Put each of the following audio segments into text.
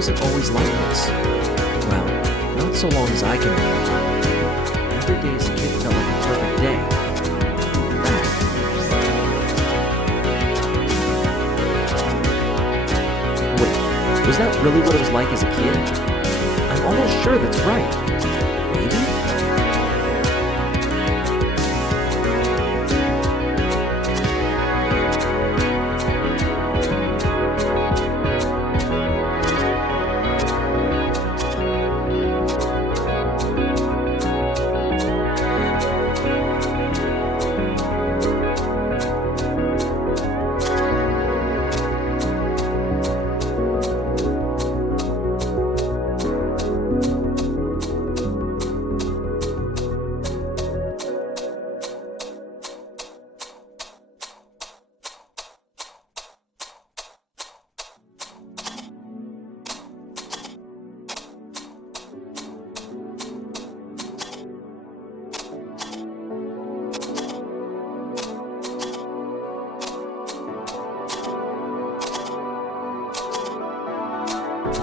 wasn't always like this. Well, not so long as I can remember. Every day as a kid felt like a perfect day. That. Wait, was that really what it was like as a kid? I'm almost sure that's right. Maybe?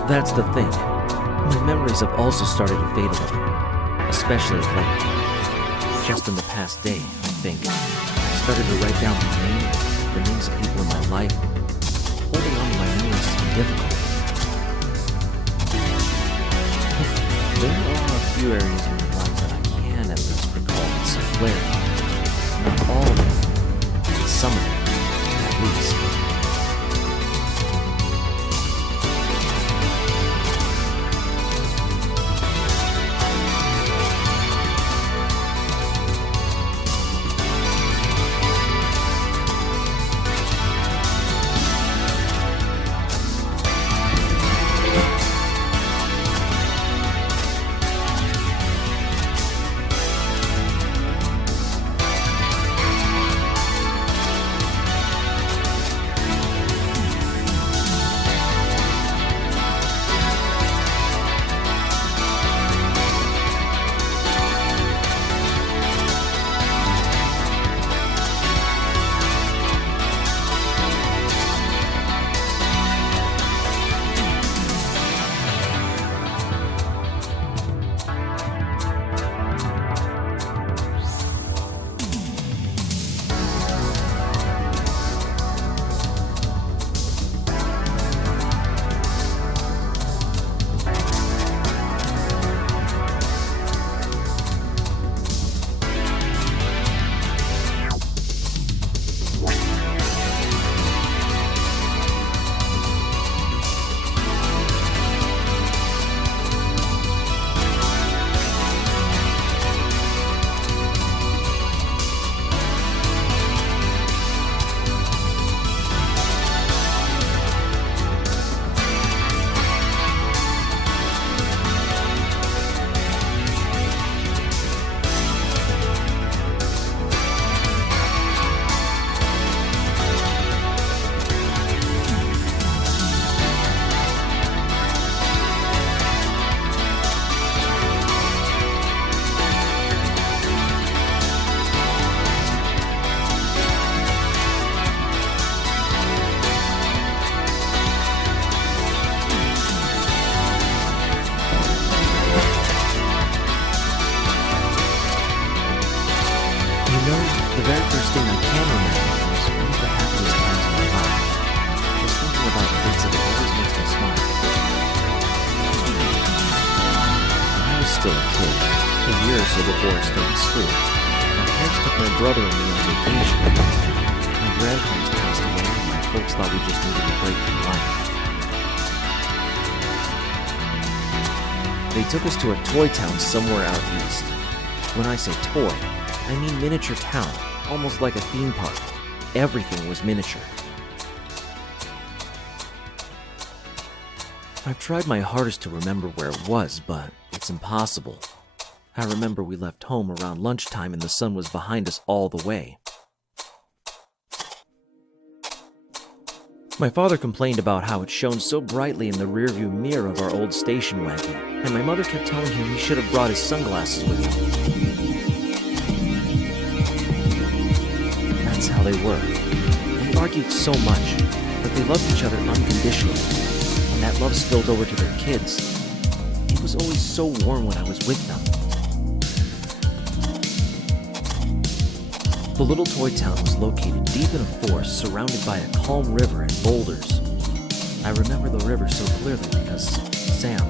That's the thing. My memories have also started to fade a little, especially lately. Just in the past day, I think, I've started to write down the names of people in my life. Holding on to my memories has been difficult. There are a few areas in my life that I can at least recall with some clarity. Not all of them, but some of them, at least. The very first thing I can remember was one of the happiest times of my life. Just thinking about things that always makes me smile. I was still a kid, a year or so before I started school. My parents took my brother and me on vacation. My grandparents passed away, and my folks thought we just needed a break from life. They took us to a toy town somewhere out east. When I say toy, I mean miniature town, almost like a theme park. Everything was miniature. I've tried my hardest to remember where it was, but it's impossible. I remember we left home around lunchtime and the sun was behind us all the way. My father complained about how it shone so brightly in the rearview mirror of our old station wagon, and my mother kept telling him he should have brought his sunglasses with him. That's how they were. They argued so much, but they loved each other unconditionally. and that love spilled over to their kids. It was always so warm when I was with them. The little toy town was located deep in a forest surrounded by a calm river and boulders. I remember the river so clearly because Sam?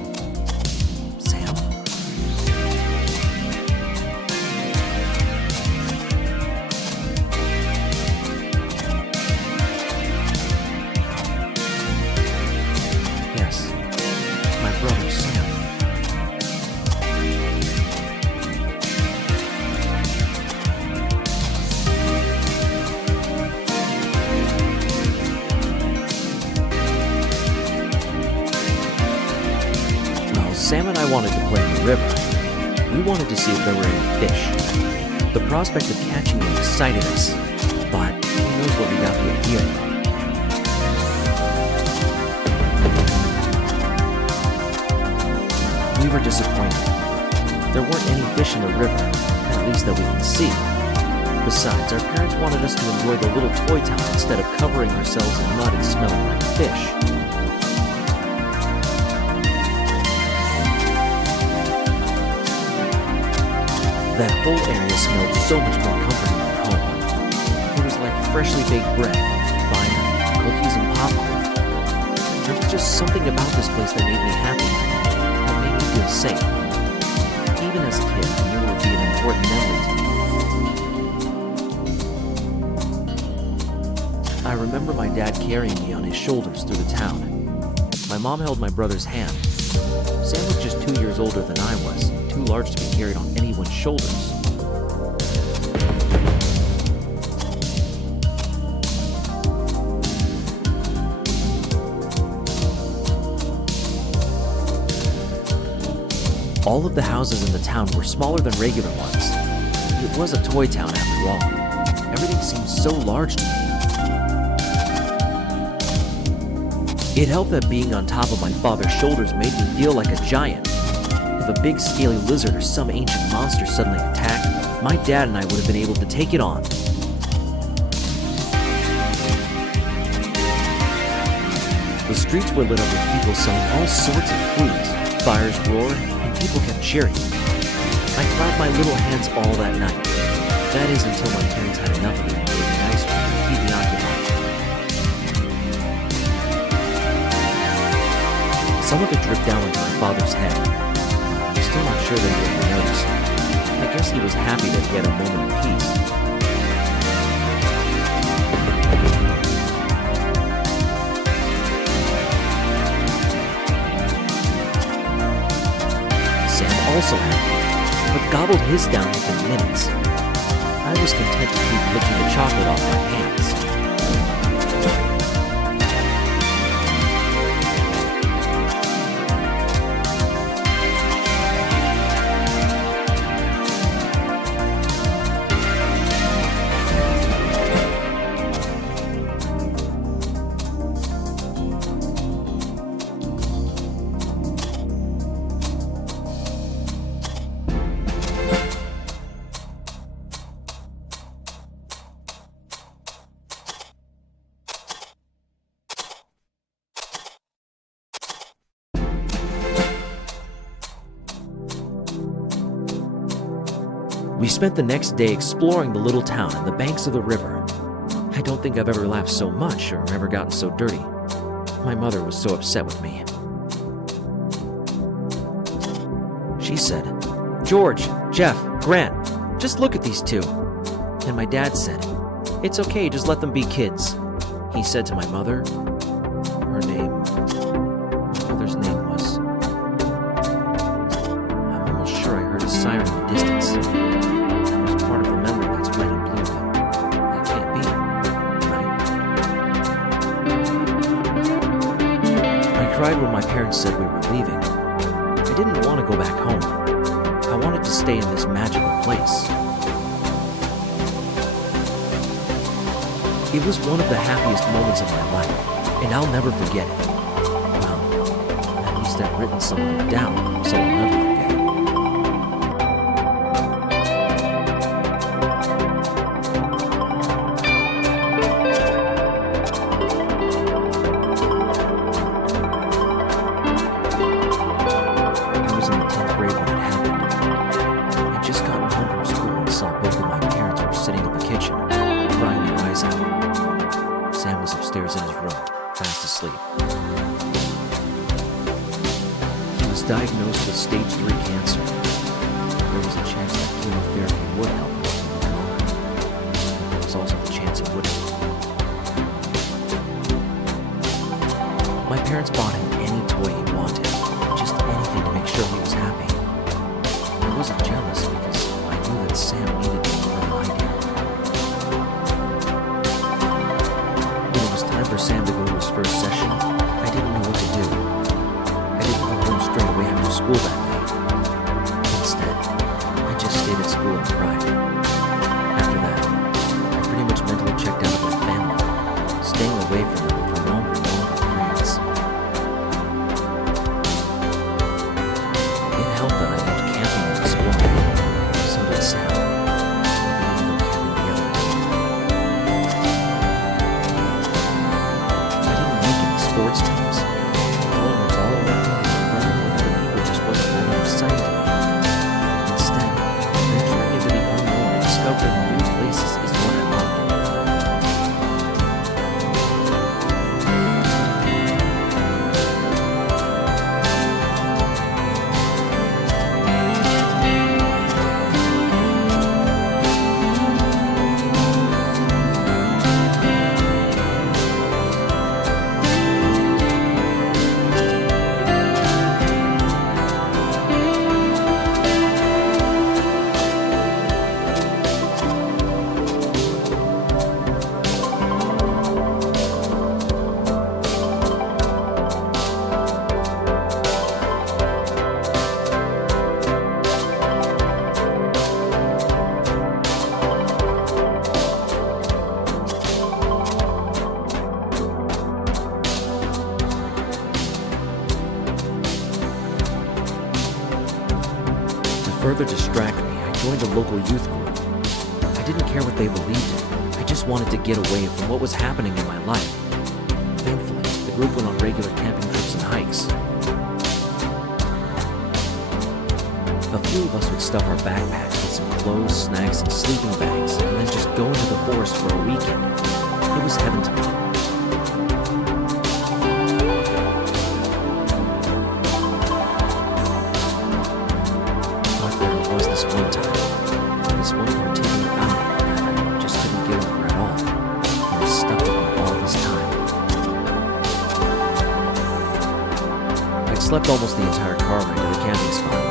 Yes, my brother Sam. Sam and I wanted to play in the river. We wanted to see if there were any fish. The prospect of catching them excited us, but who knows what we got the idea from. We were disappointed. There weren't any fish in the river, at least that we can see. Besides, our parents wanted us to enjoy the little toy town instead of covering ourselves in mud and smelling like fish. That whole area smelled so much more comforting than home. It was like freshly baked bread, wine, cookies, and popcorn. There was just something about this place that made me happy, that made me feel safe. Even as a kid, I knew it would be an important memory to me. I remember my dad carrying me on his shoulders through the town. My mom held my brother's hand. Sam was just 2 years older than I was, too large to be carried on anyone's shoulders. All of the houses in the town were smaller than regular ones. It was a toy town after all. Everything seemed so large to me. It helped that being on top of my father's shoulders made me feel like a giant. If a big scaly lizard or some ancient monster suddenly attacked, my dad and I would have been able to take it on. The streets were lit up with people selling all sorts of foods. Fires roared, and people kept cheering. I clapped my little hands all that night. That is until my parents had enough of it and gave me ice cream to keep me occupied. Some of it dripped down onto my father's head. I'm still not sure that he ever noticed. I guess he was happy that he had a moment of peace. Sam also had one, but gobbled his down within minutes. I was content to keep licking the chocolate off my hands. We spent the next day exploring the little town and the banks of the river. I don't think I've ever laughed so much or ever gotten so dirty. My mother was so upset with me. She said, "George, Jeff, Grant, just look at these two." And my dad said, "It's okay, just let them be kids." He said to my mother, my mother's name was... I'm almost sure I heard a siren in the distance. It was part of the memory that's red and blue, though. That can't be, right? I cried when my parents said we were leaving. I didn't want to go back home. I wanted to stay in this magical place. It was one of the happiest moments of my life, and I'll never forget it. Well, at least I've written some of it down, so I'll never forget it. downstairs in his room, fast asleep. He was diagnosed with stage 3 cancer. There was a chance that chemotherapy would help him to live longer. There was also the chance it wouldn't. My parents bought him any toy he wanted, just anything to make sure he was happy. I wasn't jealous because I knew that Sam needed me more than I did. When it was time for Sam to go to his first session, I didn't know what to do. I didn't go home straight away after school that day. Instead, I just stayed at school and cried. After that, I pretty much mentally checked out of my family, staying away from them for longer and longer periods. It helped that I loved camping and exploring. So did Sam. We didn't go camping together anymore. I didn't make any sports teams. Throwing a ball around and running with other people just wasn't really exciting to me. Instead, venturing into the unknown and discovering new places is what I loved. To further distract me, I joined a local youth group. I didn't care what they believed in. I just wanted to get away from what was happening in my life. Thankfully, the group went on regular camping trips and hikes. A few of us would stuff our backpacks with some clothes, snacks, and sleeping bags, and then just go into the forest for a weekend. It was heaven to me. But there was this one time, this one particular outing that I just couldn't get over at all, and it stuck with me all this time. I'd slept almost the entire car ride to the camping spot.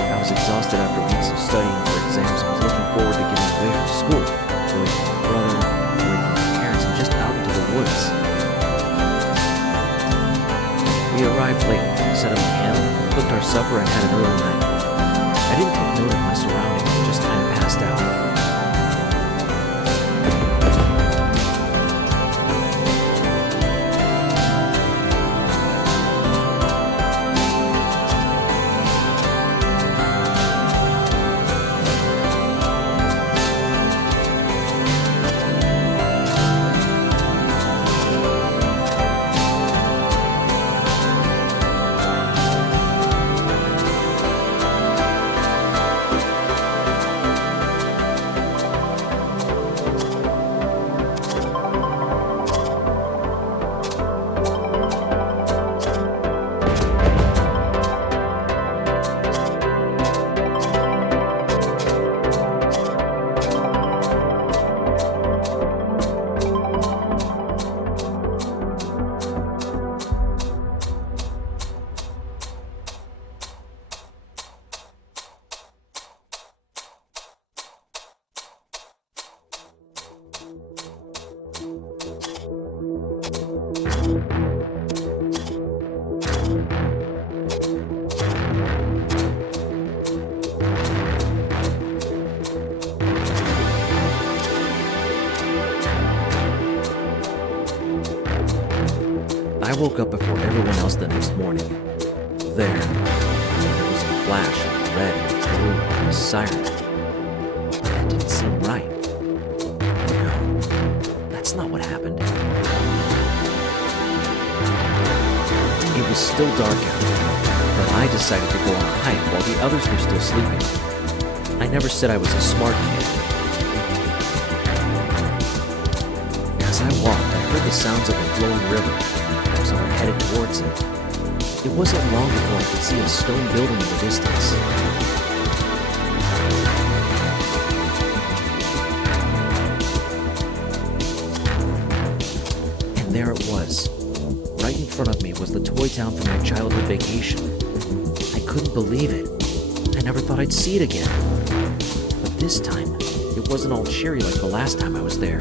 I was exhausted after weeks of studying for exams and was looking forward to getting away from school, away from my brother, away from my parents, and just out into the woods. We arrived late, set up camp, cooked our supper, and had an early night. I didn't take note of my surroundings, just kind of passed out. I woke up before everyone else the next morning. There was a flash of red and blue and a siren. That didn't seem right. No, that's not what happened. It was still dark out, but I decided to go on a hike while the others were still sleeping. I never said I was a smart kid. As I walked, I heard the sounds of a flowing river, so I headed towards it. It wasn't long before I could see a stone building in the distance. And there it was. Right in front of me was the toy town from my childhood vacation. I couldn't believe it. I never thought I'd see it again. But this time, it wasn't all cheery like the last time I was there.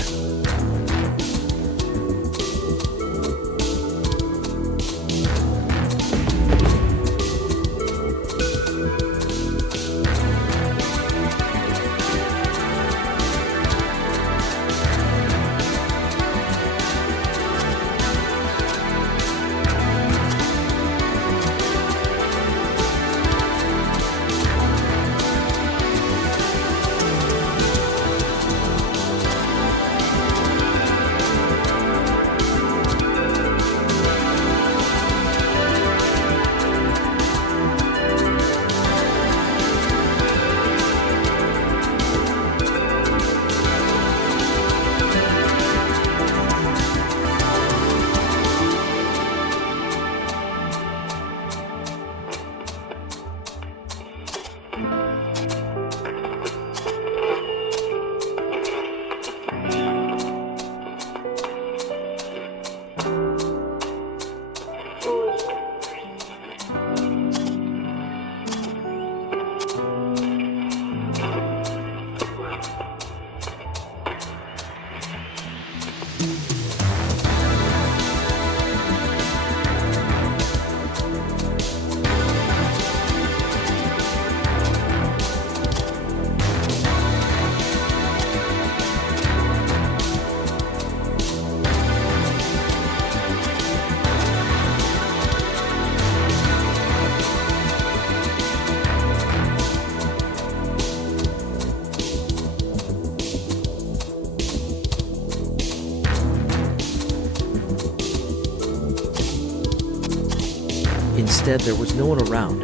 Instead, there was no one around.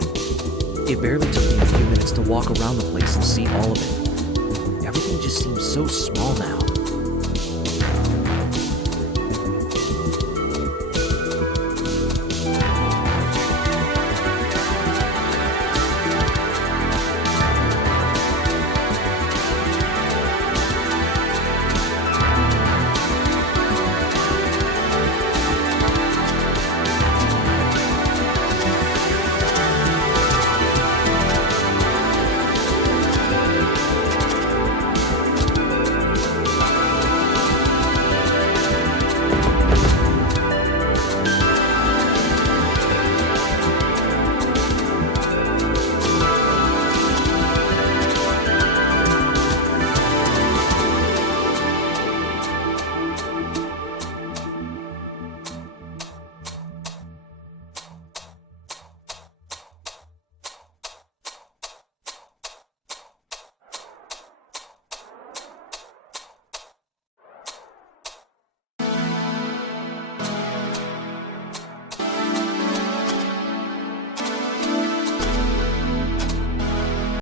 It barely took me a few minutes to walk around the place and see all of it. Everything just seemed so small now.